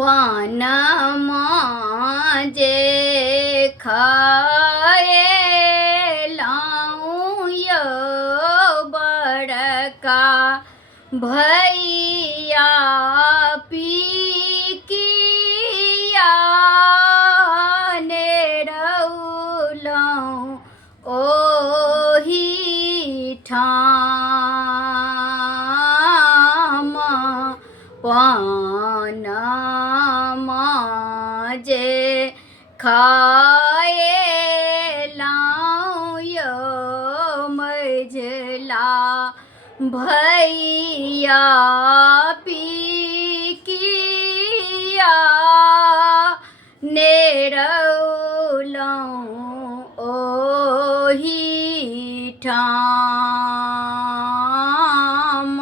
वनमा जे खाए लाऊं यो बड़का भैया पिकिया ने रउलऊं ओही ठाम वनमा जे खाए लाऊं यो मझला भैया पिकिया ने रउलऊं ओही ठाम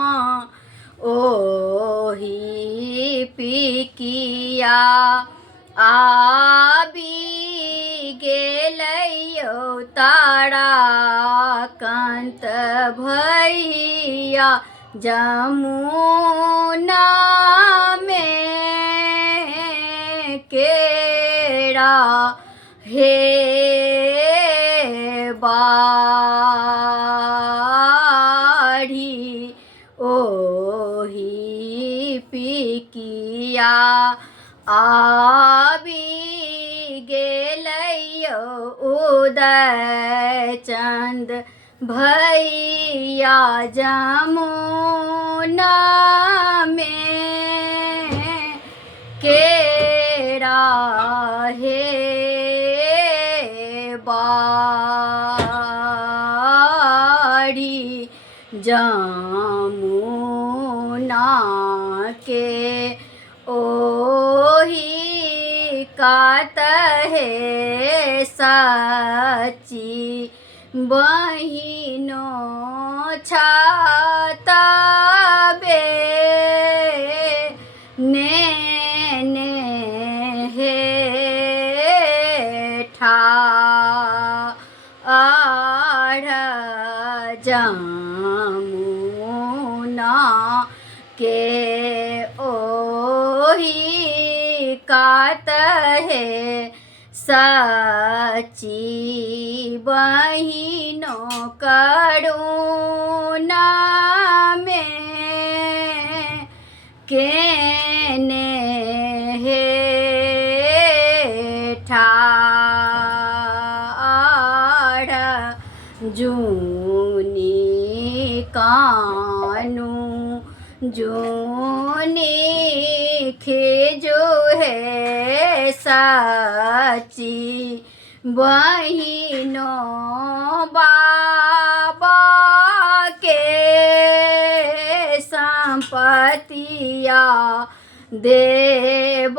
ओही पिकिया आबी गेलयो तारा कांत भैया जमुना में केरा हे बाढ़ी ओही पिकिया आबी गेलयो उदय चंद भैया जमुना में केरा हे बाढ़ी जमुना के ओही कात है सची बहिनों छाता बे ने हे ठाड़ जमुना के ओही कात है सची बहिनों करुणा में केने हे ठाड़ जूनी कानू जूनी खेजो है सची बहिनों बाबा के संपतिया देव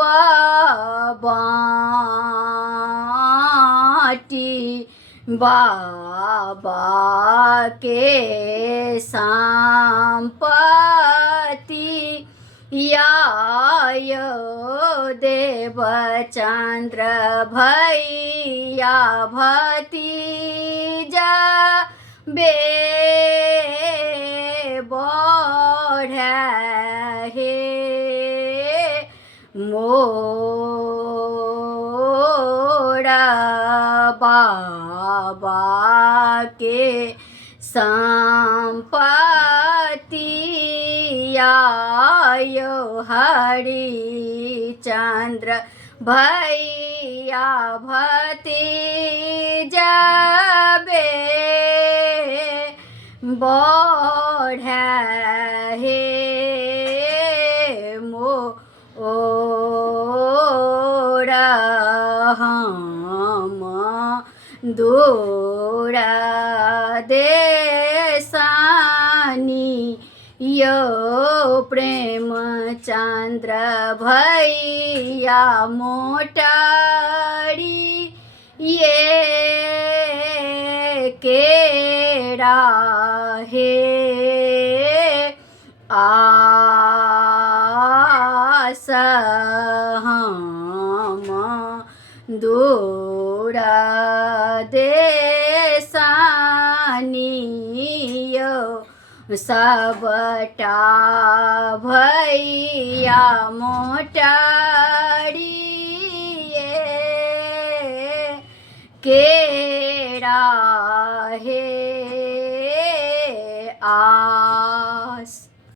बाटी बाबा के संपत्ति यायो देवचंद्र भैया भतीजा बे बढ़ हे मोरा बाबा के संपत्ति आयो हरिचंद्र भैया भतीजा बे बढ़ हे मोरा हम दूर देशानी यो प्रेमचंद्र भैया मोटारी ये केरा हे आस हम दूर देशानी यो सबटा भैया मोटा કેરા હે આ